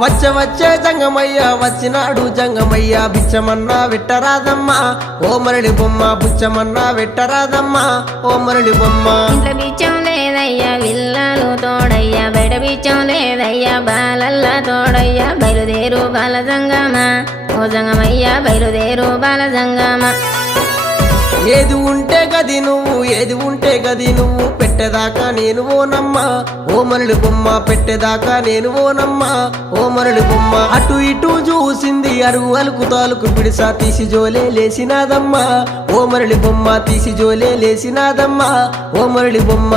వచ్చే జంగమయ్య వచ్చినాడు జంగమయ్య బిచ్చమన్నా వెట్టరాదమ్మా ఓ మరళి బొమ్మ బుచ్చమన్నా వెట్టరాదమ్మా ఓ మరళి బొమ్మ ఇంట్లో బిచ్చం లేదయ్యా విల్లాలు తోడయ్యా బయట బిచ్చం లేదయ్యా బాలల్లా తోడయ్యా బయలుదేరు బాల జంగమా ఓ జంగమయ్య బయలుదేరు బాల జంగమా ఏది ఉంటే గది నువ్వు పెట్టేదాకా నేను ఓనమ్మా ఓ మరళి బొమ్మ పెట్టేదాకా నేను ఓనమ్మా ఓ మరళి బొమ్మ అటు ఇటు చూసింది అరుగు అలుకు తాలుకు పిడిసా తీసి జోలే లేసినాదమ్మా ఓ మరళి బొమ్మ తీసి జోలే లేసినాదమ్మా ఓ మరళి బొమ్మ